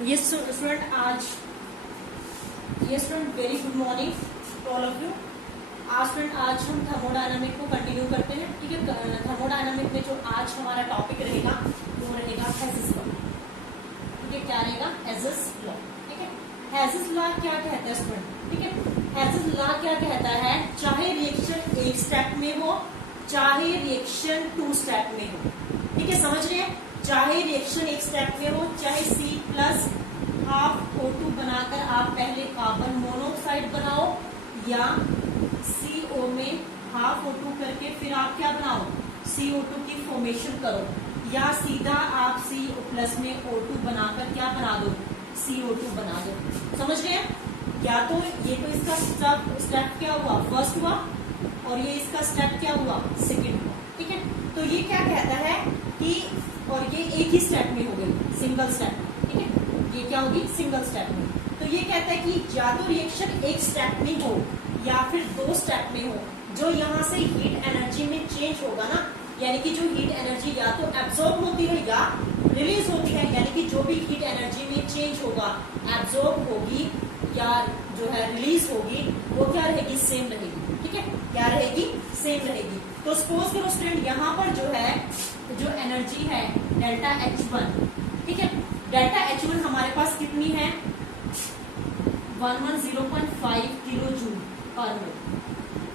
ये student very good morning to all of you. आज हम थर्मोडायनामिक को कंटिन्यू करते हैं। ठीक है, थर्मोडायनामिक में जो आज हमारा टॉपिक रहेगा वो रहेगा हेज़ेस लॉ। ठीक है, क्या रहेगा? हेज़ेस लॉ। ठीक है, हेज़ेस लॉ क्या कहता है स्टूडेंट? ठीक है, हेज़ेस लॉ क्या कहता है? चाहे रिएक्शन एक स्टेप में हो, चाहे रिएक्शन 2 स्टेप में हो। ठीक है, समझ रहे हैं? चाहे रिएक्शन एक स्टेप में हो, चाहे C+ हाफ O2 बनाकर आप पहले कार्बन मोनोऑक्साइड बनाओ, या CO में हाफ O2 करके फिर आप क्या बनाओ? CO2 की फॉर्मेशन करो, या सीधा आप CO+ में O2 बनाकर क्या बना दो? CO2 बना दो। समझ गए? या तो ये तो इसका स्टेप क्या हुआ? फर्स्ट हुआ, और ये इसका स्टेप क्या हुआ? सेकंड हुआ। ठीक है, तो ये क्या कहता है कि और ये एक ही स्टेप में हो गई, सिंगल स्टेप। ठीक है, ये क्या होगी? सिंगल स्टेप में। तो ये कहता है कि या तो रिएक्शन एक स्टेप में हो या फिर 2 स्टेप में हो, जो यहाँ से हीट एनर्जी में चेंज होगा ना, यानी कि जो हीट एनर्जी या तो एब्जॉर्ब होती है या रिलीज होती है, यानी कि जो भी हीट एनर्जी में चेंज होगा, एब्जॉर्ब होगी या जो है रिलीज होगी, वो क्या रहेगी? सेम रहेगी। ठीक है, क्या रहेगी? सेम रहेगी। तो सपोज करो स्टूडेंट, यहाँ पर जो है जो एनर्जी है डेल्टा H1, ठीक है, डेल्टा H1 हमारे पास कितनी है? 110.5 किलो जूल पर मोल।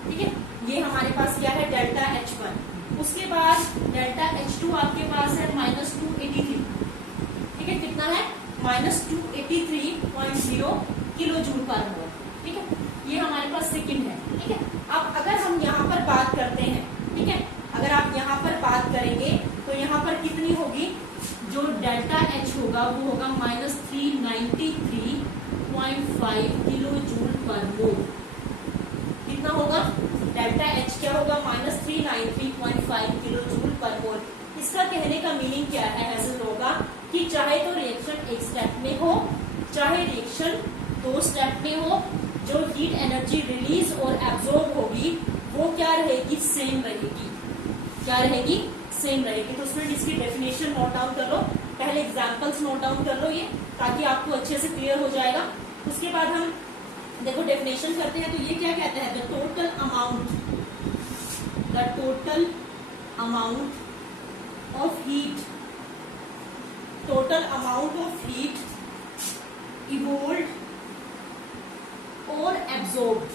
ठीक है, ये हमारे पास क्या है? Delta H1। उसके बाद डेल्टा H2 आपके पास है -283। ठीक है, कितना है? -283.0 किलो जूल पर मोल। ठीक है, ये हमारे पास सेकंड है। ठीक है, अब अगर हम यहाँ पर बात करते हैं, ठीक है, अगर आप यहाँ पर बात करेंगे तो यहाँ पर कितनी होगी? जो डेल्टा H होगा वो होगा -393.5 किलो जूल पर मोल। कितना होगा? डेल्टा H क्या होगा? -393.5 किलो जूल पर मोल। इसका कहने का मीनिंग क्या है हेज़ेस लॉ का? कि चाहे तो रिएक्शन एक स्टेप में हो, चाहे रिएक्शन 2 स्टेप में हो, जो हीट एनर्जी रिलीज और एब्जॉर्ब होगी वो क्या रहेगी? सेम रहेगी। क्या रहेगी? सेम रहेगी। तो उसमें इसकी डेफिनेशन नोट डाउन कर लो, पहले एग्जांपल्स नोट डाउन कर लो, ये ताकि आपको अच्छे से क्लियर हो जाएगा। उसके बाद हम देखो डेफिनेशन करते हैं। तो ये क्या कहता है? The total amount of heat evolved और एब्जॉर्ब्ड।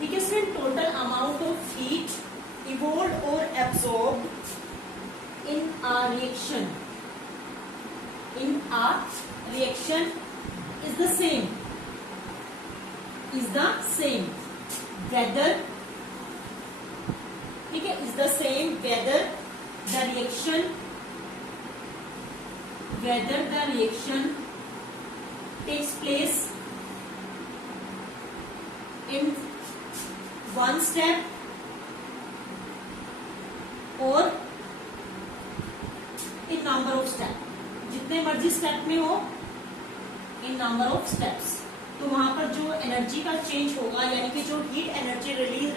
ठीक है student, total amount of heat evolved or absorbed in a reaction is the same whether, ठीक है, is the same whether the reaction takes place in 1 step और in number of step, जितने मर्जी step में हो, इन number of steps. तो वहां पर जो एनर्जी का चेंज होगा, यानी कि जो हीट एनर्जी रिलीज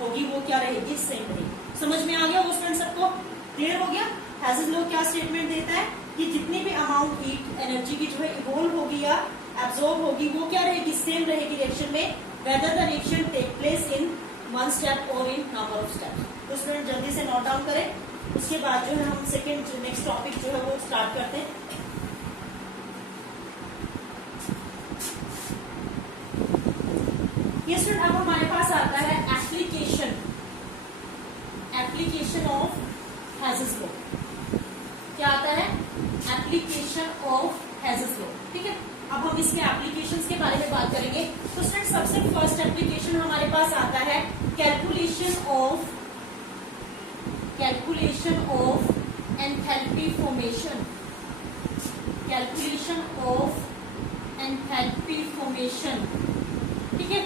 होगी वो क्या रहेगी? सेम रहेगी। समझ में आ गया वो स्टूडेंट? सबको क्लियर हो गया? हेज़ेस लॉ क्या स्टेटमेंट देता है कि जितनी भी अमाउंट हीट एनर्जी की जो है इवोल्व होगी या एब्जॉर्ब होगी वो क्या रहेगी? सेम रहेगी रिएक्शन में, whether the reaction take place in 1 step और इन नंबर ऑफ स्टेप्स। तो स्टूडेंट जल्दी से नोट डाउन करें। उसके बाद जो है हम नेक्स्ट टॉपिक जो है वो स्टार्ट करते हैं। ये स्टूडेंट अब हमारे पास आता है एप्लीकेशन ऑफ हेज़ेस लॉ। क्या आता है? Application of Hess's law. ठीक है, अब हम इसके एप्लीकेशंस के बारे में बात करेंगे। तो स्टूडेंट सबसे फर्स्ट एप्लीकेशन हमारे पास आता है कैलकुलेशन ऑफ एंथैल्पी फॉर्मेशन। ठीक है,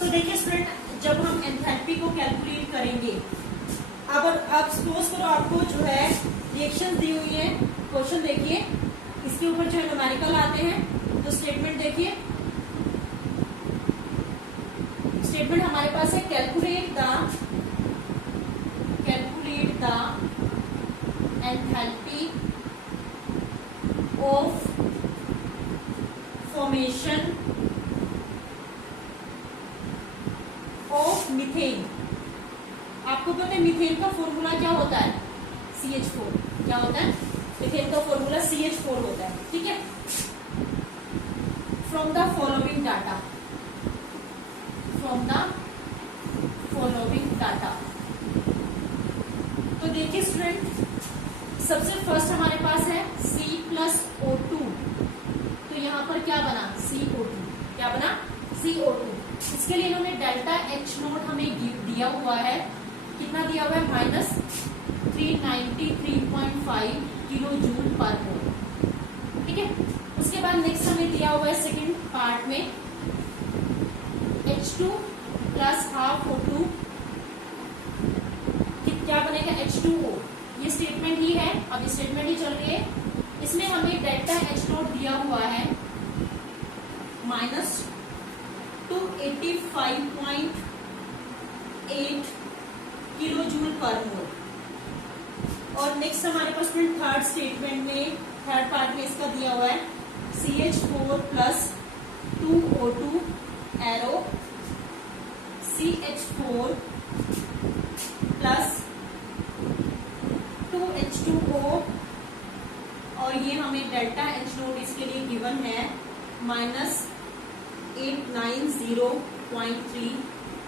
तो देखिए स्टूडेंट, जब हम एंथैल्पी को कैलकुलेट करेंगे, अब सपोज करो आपको जो है रिएक्शन दी हुई है, क्वेश्चन देखिए, इसके ऊपर जो है न्यूमेरिकल आते हैं। तो स्टेटमेंट देखिए, स्टेटमेंट हमारे पास है calculate the enthalpy of formation of methane. आपको पता है मीथेन का फॉर्मूला क्या होता है? CH4। क्या होता है? मीथेन का फॉर्मूला CH4 होता है, ठीक है। From the following data, from the following data. तो देखिए स्टूडेंट, सबसे फर्स्ट हमारे पास है C+O2। तो यहाँ पर क्या बना? CO2। क्या बना? CO2। इसके लिए इन्होंने डेल्टा H0 हमें दिया हुआ है। कितना दिया हुआ है? -393.5 किलो जूल पर मोल, ठीक है। उसके बाद नेक्स्ट हमें दिया हुआ है सेकंड पार्ट में H2 प्लस हाफ O2। क्या बनेगा? H2O। ये स्टेटमेंट ही है, अब स्टेटमेंट ही चल रही है। इसमें हमें डेल्टा H0 दिया हुआ है -285.8 किलो जूल पर मोल। और नेक्स्ट हमारे पास थर्ड स्टेटमेंट में, थर्ड पार्ट में इसका दिया हुआ है CH4 plus 2O2 arrow CH4 plus 2H2O। और ये हमें डेल्टा H0 इसके लिए गिवन है -890.3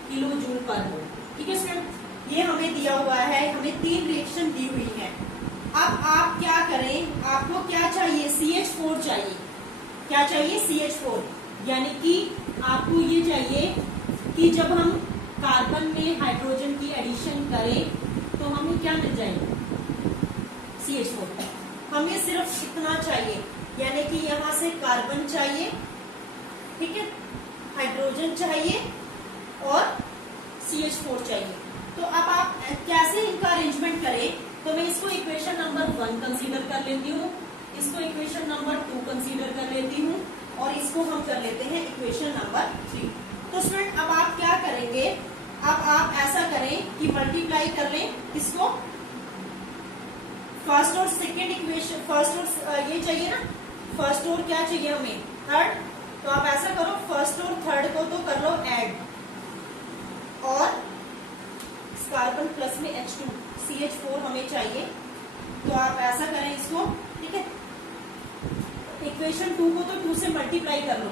किलो जूल पर मोल, ठीक है स्टूडेंट। ये हमें दिया हुआ है, हमें 3 रिएक्शन दी हुई है। अब आप क्या करें? आपको क्या चाहिए? CH4 चाहिए। क्या चाहिए? CH4। यानी कि आपको ये चाहिए कि जब हम कार्बन में हाइड्रोजन की एडिशन करें तो हमें क्या मिल जाएगा? CH4। हमें सिर्फ इतना चाहिए, यानी कि यहाँ से कार्बन चाहिए, ठीक है, हाइड्रोजन चाहिए और CH4 चाहिए। तो अब आप कैसे इनका अरेंजमेंट करें? तो मैं इसको इक्वेशन नंबर 1 कंसीडर कर लेती हूँ, इसको इक्वेशन नंबर 2 कंसीडर कर लेती हूँ और इसको हम कर लेते हैं इक्वेशन नंबर 3। तो स्टूडेंट अब आप क्या करेंगे? अब आप ऐसा करें कि मल्टीप्लाई कर लें इसको, फर्स्ट और सेकेंड इक्वेशन, फर्स्ट और ये चाहिए ना, फर्स्ट और क्या चाहिए हमें? थर्ड। तो आप ऐसा करो, फर्स्ट और थर्ड को तो कर लो ऐड, और कार्बन प्लस में H2 CH4 हमें चाहिए। तो आप ऐसा करें इसको, ठीक है। इक्वेशन 2 को तो 2 से मल्टीप्लाई कर लो,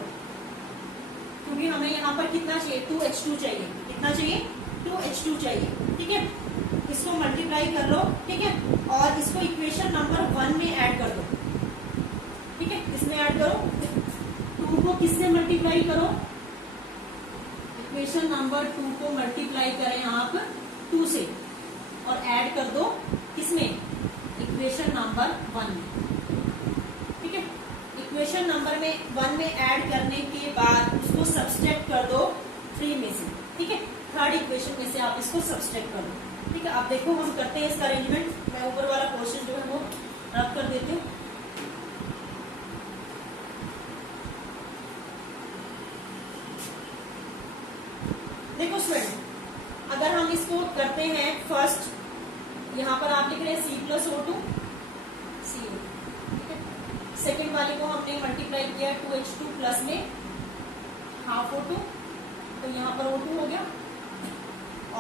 क्योंकि हमें यहाँ पर कितना चाहिए? 2H2 चाहिए। कितना चाहिए? 2H2 चाहिए, ठीक है। इसको मल्टीप्लाई कर लो, ठीक है, और इसको इक्वेशन नंबर 1 में ऐड कर दो, ठीक है। इसमें ऐड करो, 2 को किससे मल्टीप्लाई करो? इक्वेशन नंबर 2 को मल्टीप्लाई करें आप 2 से और ऐड कर दो किसमें? इक्वेशन नंबर 1 में, ठीक है। इक्वेशन नंबर में 1 में ऐड करने के बाद उसको सब्सट्रैक्ट कर दो 3 में से, ठीक है। थर्ड इक्वेशन में से आप इसको सब्सट्रैक्ट कर दो, ठीक है। आप देखो हम करते हैं इसका अरेंजमेंट। मैं ऊपर वाला पोर्शन जो है वो रब कर देती हूँ। देखो स्टूडेंट, अगर हम इसको करते हैं फर्स्ट, यहाँ पर आप लिख रहे हैं C+O2 CO, ठीक है। सेकेंड वाले को हमने मल्टीप्लाई किया 2H2 प्लस में हाफ O2, तो यहाँ पर O2 हो गया,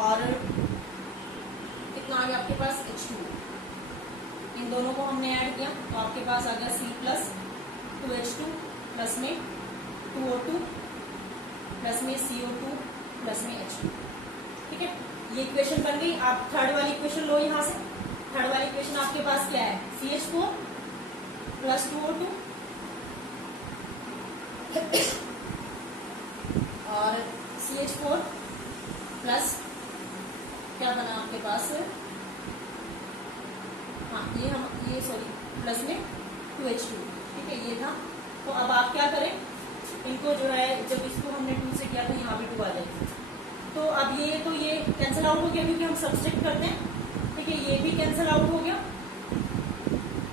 और कितना आ गया आपके पास? H2। इन दोनों को हमने ऐड किया तो आपके पास आ गया C प्लस 2H2 प्लस में 2O2 प्लस में CO2 प्लस में H2, ठीक है। ये इक्वेशन बन गई। आप थर्ड वाली इक्वेशन लो यहाँ से। थर्ड वाली इक्वेशन आपके पास क्या है? CH4 प्लस 2O2 और CH4 प्लस क्या बना आपके पास? हाँ, ये सॉरी प्लस में 2H2, ठीक है, ये था। तो अब आप क्या करें? इनको जो है, जब इसको हमने 2 से किया था, यहाँ भी 2 आ जाएगी। तो अब ये कैंसिल आउट हो गया क्योंकि हम सब्सट्रैक्ट करते हैं, ठीक है। ये भी कैंसिल आउट हो गया,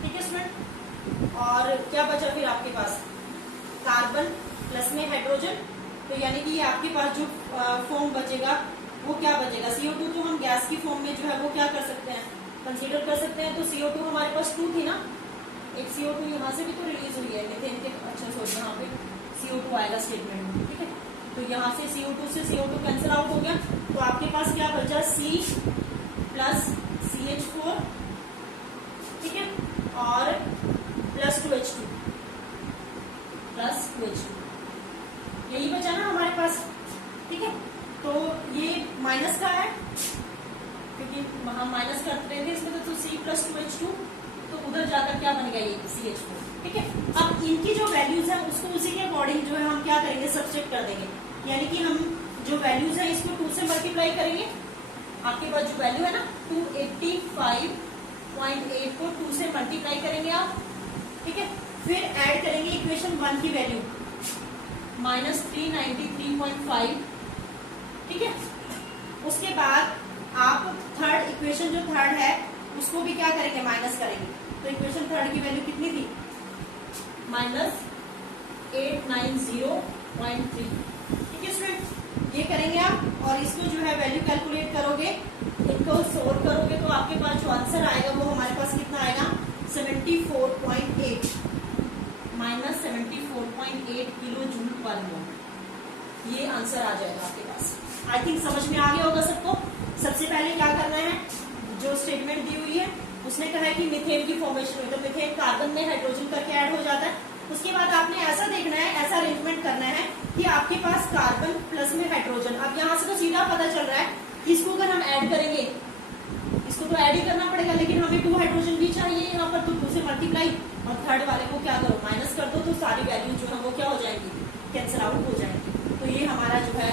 ठीक है स्टूडेंट। और क्या बचा फिर आपके पास? कार्बन प्लस में हाइड्रोजन। तो यानी कि ये आपके पास जो फॉर्म बचेगा वो क्या बचेगा? CO2 तो हम गैस की फॉर्म में जो है वो क्या कर सकते हैं? कंसीडर कर सकते हैं। तो CO2 हमारे पास 2 थी ना, एक CO2 यहाँ से भी तो रिलीज हुई है मीथेन के, अच्छा सॉरी यहाँ पे CO2 आएगा स्टेटमेंट में, ठीक है। तो यहाँ से CO2 से CO2 कैंसिल आउट हो गया, तो आपके पास क्या बचा C प्लस CH4, ठीक है, और प्लस 2H2 यही बचा ना हमारे पास, ठीक है। तो ये माइनस का है क्योंकि हम माइनस करते थे इसमें, तो C प्लस 2H2, तो उधर जाकर क्या बन गया ये CH4, ठीक है। अब इनकी जो वैल्यूज है उसको उसी के अकॉर्डिंग जो है हम क्या करेंगे, सब्सट्रैक्ट कर देंगे, यानी कि हम जो वैल्यूज है इसको 2 से मल्टीप्लाई करेंगे। आपके पास जो वैल्यू है ना 285.8 को 2 से मल्टीप्लाई करेंगे आप, ठीक है। फिर ऐड करेंगे इक्वेशन 1 की वैल्यू -393.5, ठीक है। उसके बाद आप थर्ड इक्वेशन जो थर्ड है उसको भी क्या करेंगे, माइनस करेंगे। तो इक्वेशन थर्ड की वैल्यू कितनी थी, -890.3, ठीक है स्टूडेंट। ये करेंगे आप और इसको जो है वैल्यू कैलकुलेट करोगे, इनको सोल्व करोगे तो आपके पास जो आंसर आएगा वो हमारे पास कितना आएगा, 74.8 -74.8 किलो जूल पर मोल, ये आंसर आ जाएगा आपके पास। आई थिंक समझ में आ गया होगा सबको। सबसे पहले क्या करना है, जो स्टेटमेंट दी हुई है उसने कहा है कि मीथेन की फॉर्मेशन हुई, तो मीथेन कार्बन में हाइड्रोजन करके ऐड हो जाता है। उसके बाद आपने ऐसा देखना है, ऐसा अरेंजमेंट करना है कि आपके पास कार्बन प्लस में हाइड्रोजन, अब यहाँ से तो सीधा पता चल रहा है कि इसको अगर हम ऐड करेंगे, इसको तो ऐड ही करना पड़ेगा, लेकिन हमें 2 हाइड्रोजन भी चाहिए यहाँ पर, तो 2 से मल्टीप्लाई और थर्ड वाले को क्या करो, माइनस कर दो, तो सारी वैल्यू जो है वो क्या हो जाएंगी, कैंसिल आउट हो जाएंगी। तो ये हमारा जो है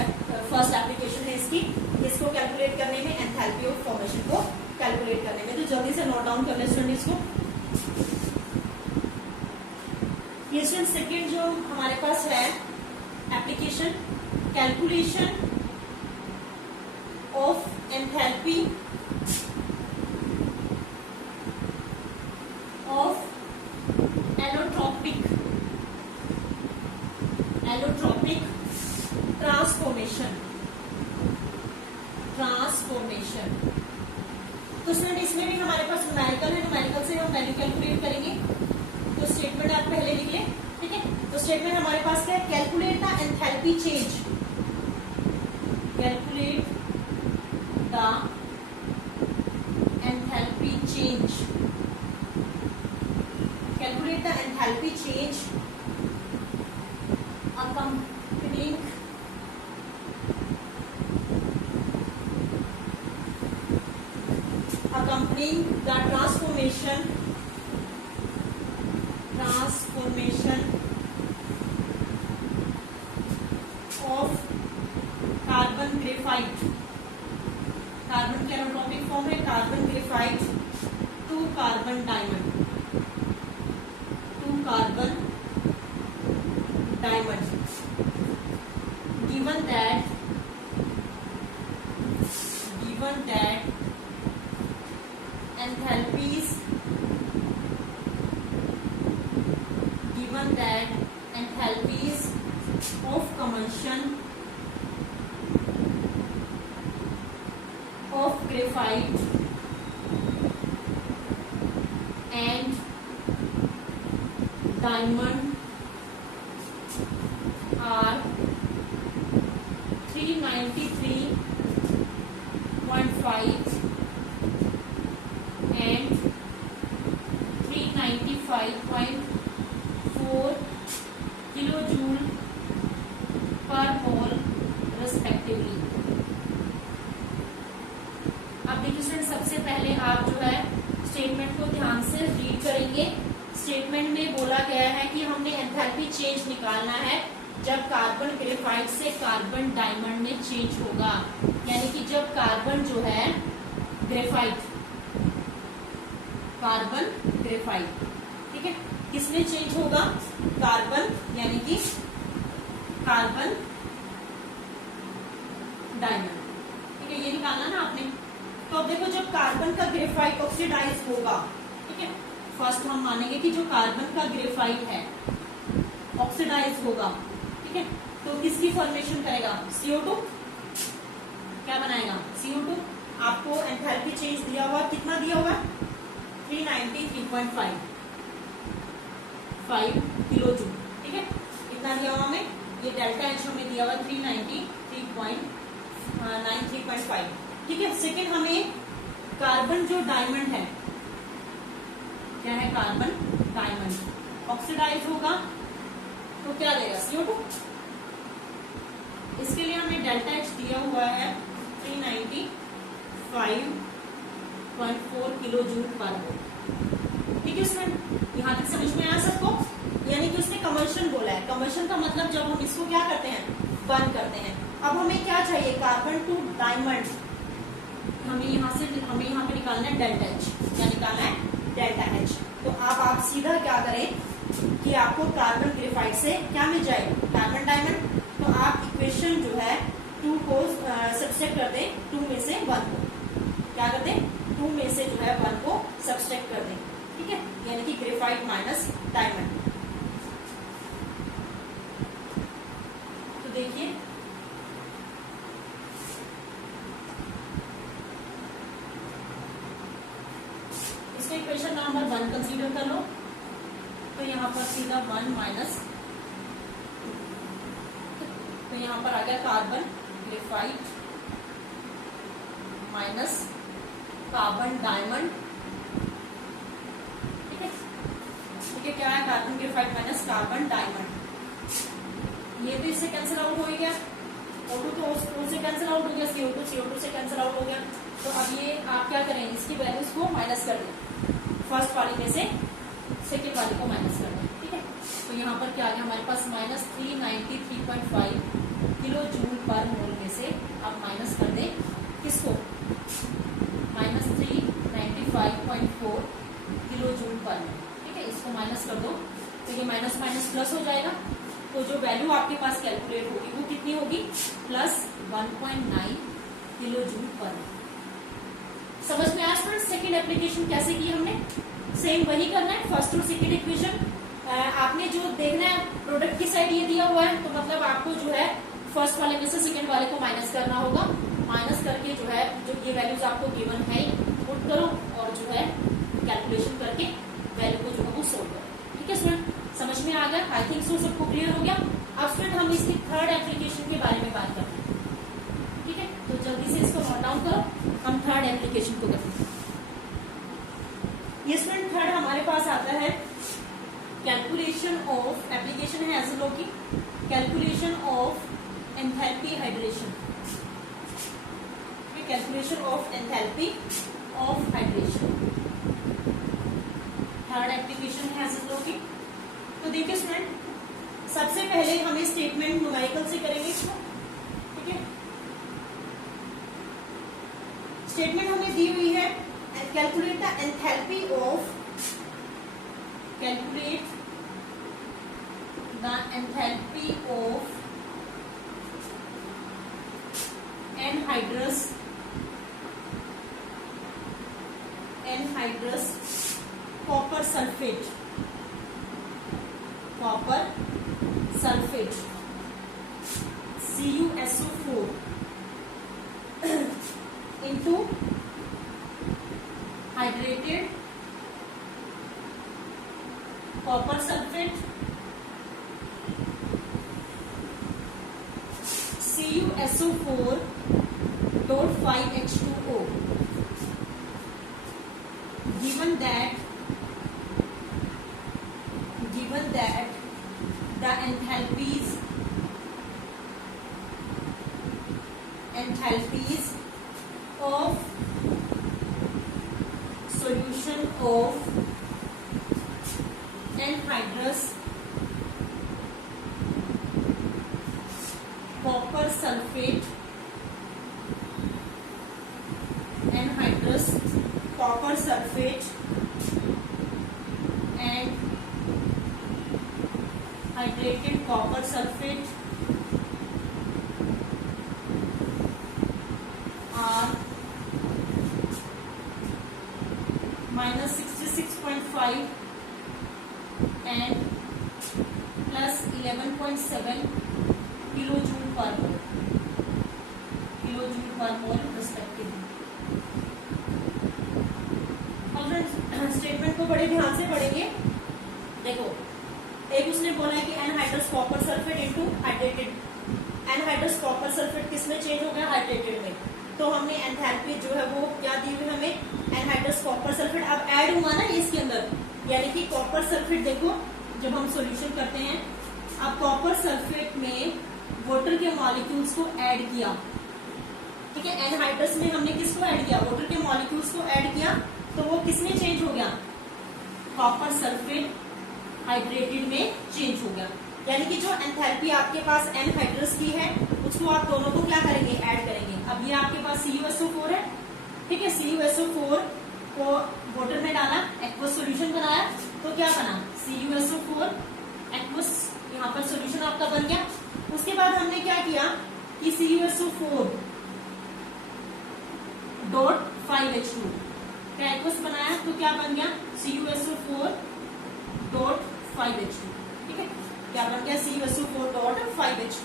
फर्स्ट एप्लीकेशन है इसकी, इसको कैलकुलेट करने में, एंथैल्पी ऑफ फॉर्मेशन को कैलकुलेट करने में। तो जल्दी से नोट डाउन कर ले स्टूडेंट इसको। ये स्टूडेंट सेकेंड जो हमारे पास है application, calculation of enthalpy of allotropic transformation. तो स्टूडेंट इसमें भी हमारे पास न्यूमेरिकल है, न्यूमेरिकल से हम वैल्यू कैलकुलेट करेंगे। तो स्टेटमेंट आप पहले लिख लें, ठीक है। तो स्टेटमेंट हमारे पास क्या है, calculate the enthalpy change, calculate the enthalpy change, calculate the enthalpy change accompanying the transformation of carbon graphite, carbon की एलोट्रोपिक फॉर्म है carbon graphite to carbon diamond, given that enthalpies of combustion of graphite and diamond are 393.5 and 395.4 kilojoule पर मोल respectively. अब देखिए student, सबसे पहले आप जो है स्टेटमेंट को ध्यान से रीड करेंगे। स्टेटमेंट में बोला गया है कि हमने एंथैल्पी चेंज निकालना है जब कार्बन ग्रेफाइट से कार्बन डायमंड में चेंज होगा, यानी कि जब कार्बन जो है कार्बन ग्रेफाइट, ठीक है, किसमें चेंज होगा, कार्बन यानी कि कार्बन डायमंड, ठीक है, ये निकालना ना आपने। तो अब देखो जब कार्बन का ग्रेफाइट ऑक्सीडाइज होगा, ठीक है, फर्स्ट हम मानेंगे कि जो कार्बन का ग्रेफाइट है ऑक्सीडाइज होगा, ठीक है, तो किसकी फॉर्मेशन करेगा, CO2, क्या बनाएगा, CO2। आपको एंथैल्पी चेंज दिया हुआ, कितना दिया हुआ, 393.5, किलो जूल। ठीक है, कितना दिया हुआ हमें, ये डेल्टा एच हमें दिया हुआ 393.5। ठीक है, सेकेंड हमें कार्बन जो डायमंड है, क्या है, कार्बन डायमंड ऑक्सीडाइज होगा तो क्या देगा, CO2। इसके लिए हमें डेल्टा एच दिया हुआ है 395.4 किलो जूल पर मोल। ठीक है स्टूडेंट, यहाँ तक समझ में आया सबको। यानी कि उसने कंबशन बोला है, कंबशन का मतलब जब हम इसको क्या करते हैं, बर्न करते हैं। अब हमें क्या चाहिए, कार्बन टू डायमंड, हमें यहाँ पे निकालना है डेल्टा एच, क्या निकालना है, डेल्टा एच। तो आप सीधा क्या करें कि आपको कार्बन ग्रेफाइट से क्या मिल जाए, कार्बन डायमंड। तो आप इक्वेशन जो है 2 को सब्सट्रैक्ट कर दें, 2 में से 1 को क्या कर दें, 2 में से जो है 1 को सब्सट्रैक्ट कर दें। ठीक है, यानी कि ग्रेफाइट माइनस डायमंड। तो देखिए इसका इक्वेशन नंबर 1 कंसीडर कर लो। तो यहाँ पर सीधा 1 माइनस, तो यहाँ पर आ गया carbon graphite minus carbon diamond. ठीक है, ठीक है, क्या है, carbon graphite minus carbon diamond. ये तो इससे कैंसिल आउट हो गया, O2 तो O से कैंसिल आउट हो गया, CO2 से कैंसिल आउट हो गया। तो अब ये आप क्या करें, इसकी वैल्यूज को माइनस कर दें, फर्स्ट वाली में से सेकेंड वाली को माइनस कर दें। ठीक है, तो यहाँ पर क्या आ गया हमारे पास, माइनस 393.5 किलो जूल पर मोल में से आप माइनस कर दें किसको, माइनस 395.4 किलो जूल पर मोल। ठीक है, इसको माइनस कर दो तो ये माइनस माइनस प्लस हो जाएगा। तो जो वैल्यू आपके पास कैलकुलेट होगी वो कितनी होगी, प्लस 1.9 किलो जूल पर मोल। समझ में आया स्टूडेंट। सेकेंड एप्लीकेशन कैसे की हमने, सेम वही करना है, फर्स्ट और सेकेंड इक्वेशन। आपने जो देखना है प्रोडक्ट की साइड ये दिया हुआ है, तो मतलब आपको जो है फर्स्ट वाले में से सेकेंड वाले को माइनस करना होगा। माइनस करके जो है जो ये वैल्यूज आपको गिवन है पुट करो और जो है कैलकुलेशन करके वैल्यू को जो है वो सोल्व करो। ठीक है स्टूडेंट, समझ में आ गया, आई थिंक सो सबको क्लियर हो गया। अब स्टूडेंट हम इसकी थर्ड एप्लीकेशन के बारे में बात करते हैं। ठीक है, तो जल्दी से इसको नोट डाउन करो, हम थर्ड एप्लीकेशन को करते हैं। ये स्टूडेंट थर्ड हमारे पास आता है कैलकुलेशन ऑफ, एप्लीकेशन है एसएलओ की, calculation of enthalpy hydration. Calculation of enthalpy of hydration third application है एसएलओ की। तो देखिए स्टूडेंट, सबसे पहले हमें स्टेटमेंट न्यूमेरिकल से करेंगे इसको। ठीक है, स्टेटमेंट हमें दी हुई है, calculate the enthalpy of, calculate the enthalpy of anhydrous copper sulphate CuSO4 into hydrated copper sulfate CuSO4.5H2O. Given that the enthalpies of solution of anhydrous copper sulfate and hydrated copper sulfate are minus 66.5 and plus 11.7 kilojoule per mole respectively. Statement को बड़े ध्यान से पढ़ेंगे। देखो एक उसने बोला है कि anhydrous copper sulphate into hydrated, anhydrous copper sulphate किस में चेंज हो गया, हाइड्रेटेड में। तो हमने एंथैल्पी जो है वो क्या दी हुई हमें, एनहाइड्रस कॉपर सल्फेट अब ऐड हुआ ना इसके अंदर, यानी कि कॉपर सल्फेट देखो जब हम सॉल्यूशन करते हैं, अब कॉपर सल्फेट में वाटर के मॉलिक्यूल्स को ऐड किया, ठीक है। एनहाइड्रस में हमने किसको ऐड किया, वाटर के मॉलिक्यूल्स को ऐड किया, तो वो किसमें चेंज हो गया, कॉपर सल्फेट हाइड्रेटेड में चेंज हो गया। यानी कि जो एंथैल्पी आपके पास एनहाइड्रस की है उसको आप दोनों को क्या करेंगे, ऐड करेंगे। अब ये आपके पास CuSO4 है, ठीक है। CuSO4 को वाटर में डाला, एक्वस सॉल्यूशन बनाया, तो क्या बना, CuSO4 एक्वस, यहाँ पर सॉल्यूशन आपका बन गया। उसके बाद हमने क्या किया कि CuSO4 डॉट 5H2 का एक्वस बनाया, तो क्या बन गया, CuSO4 डॉट 5H2, ठीक है। क्या बन गया, CuSO4 डॉट 5H2,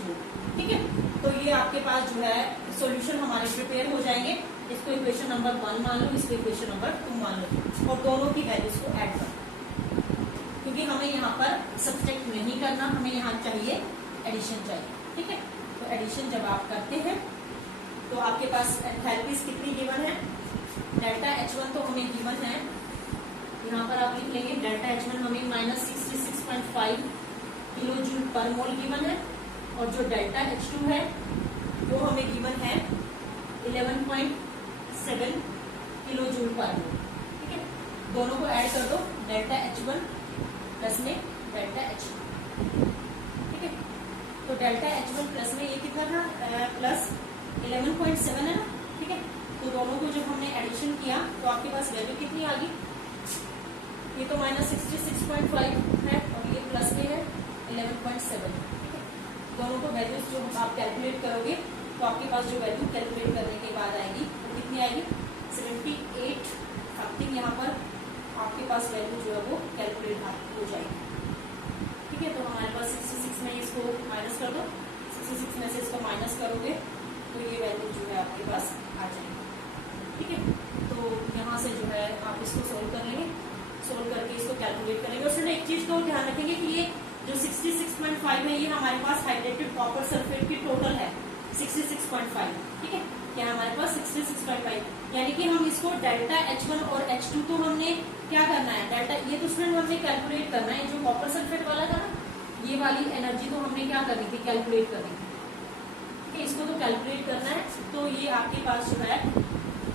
ठीक है। तो ये आपके पास जो है सॉल्यूशन हमारे प्रिपेयर हो जाएंगे। इसको इक्वेशन नंबर 1 मान लो, इसको इक्वेशन नंबर 2 मान लो, और दोनों की वैल्यूज को ऐड करो, क्योंकि हमें यहाँ पर सब्ट्रैक्ट नहीं करना, हमें यहाँ चाहिए एडिशन चाहिए, ठीक है। तो एडिशन जब आप करते हैं तो आपके पास एंथैल्पीज कितनी गिवन है, डेल्टा H1 तो हमें गिवन है, यहाँ पर आप लिख लेंगे डेल्टा H1 हमें -66.5 किलो जूल पर मोल गिवन है, और जो डेल्टा H2 है वो हमें गिवन है 11.7 किलो जूल पर मोल, ठीक है। दोनों को ऐड कर दो, डेल्टा H1 प्लस में डेल्टा H2, ठीक है। तो डेल्टा H1 प्लस में ये कितना था, प्लस 11.7 है ना, ठीक है। तो दोनों को जब हमने एडिशन किया तो आपके पास वैल्यू कितनी आ गई, ये तो -66.5 है और ये प्लस में है 11.7, ठीक है। दोनों को वैल्यूज जो आप कैलकुलेट करोगे तो आपके पास जो वैल्यू कैलकुलेट करने के बाद आएगी वो कितनी आएगी, 78 समथिंग, यहाँ पर आपके पास वैल्यू जो है वो कैलकुलेट हो जाएगी, ठीक है। तो हमारे पास 66 में इसको माइनस कर दो, 66 में से इसको माइनस करोगे तो ये वैल्यू जो है आपके पास आ जाएगी, ठीक है। तो यहाँ से जो है आप इसको सोल्व कर लेंगे, सोल्व करके इसको कैलकुलेट करेंगे। और सिर्फ एक चीज को ध्यान रखेंगे कि ये जो 66.5 है ये हमारे पास हाइड्रेटेड कॉपर सल्फेट की टोटल है 66.5, ठीक है। क्या हमारे पास 66.5, यानी कि हम इसको डेल्टा H1 और H2 तो हमने क्या करना है, डेल्टा ये तो स्टूडेंट हमने कैलकुलेट करना है, जो कॉपर सल्फेट वाला था ना, ये वाली एनर्जी तो हमने क्या करनी थी, कैलकुलेट करनी थी, ठीक है। इसको तो कैलकुलेट करना है, तो ये आपके पास जो है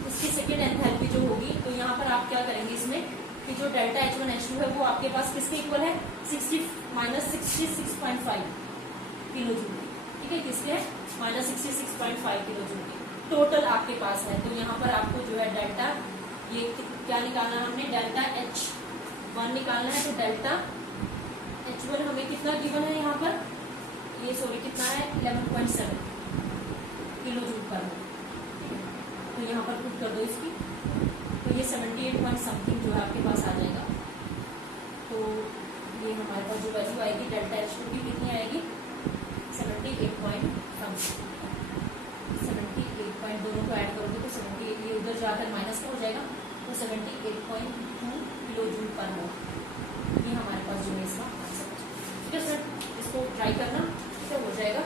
इसकी सेकेंड एंथैल्पी जो होगी, तो यहाँ पर आप क्या करेंगे इसमें कि जो डेल्टा H1 H2 है वो आपके पास किसके इक्वल है, 66.5 किलो जूल, ठीक है। किसके है, -66.5 किलो जूल की टोटल आपके पास है। तो यहाँ पर आपको जो है डेल्टा, ये क्या निकालना है हमने, डेल्टा H1 निकालना है, तो डेल्टा H1 हमें कितना गिवन है यहाँ पर, ये सॉरी कितना है 11.7 किलो जूल पर मोल, तो यहाँ पर पुट कर दो इसकी, तो ये 78 पॉइंट समथिंग जो है आपके पास आ जाएगा। तो ये हमारे पास जो वैल्यू आएगी डेल्टा H2 की कितनी आएगी, 78 पॉइंट समथिंग, 78 पॉइंट, दोनों को ऐड करोगे तो 78, ये उधर जाकर माइनस का हो जाएगा, तो 78.2 किलो जूल पर मोल, ये हमारे पास जो है इसका आंसर है, ठीक है सर। इसको ट्राई करना, ठीक है, हो जाएगा।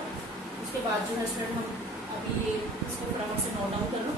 उसके बाद जो है स्टूडेंट हम अभी ये इसको फटाफट से नोट डाउन कर लो।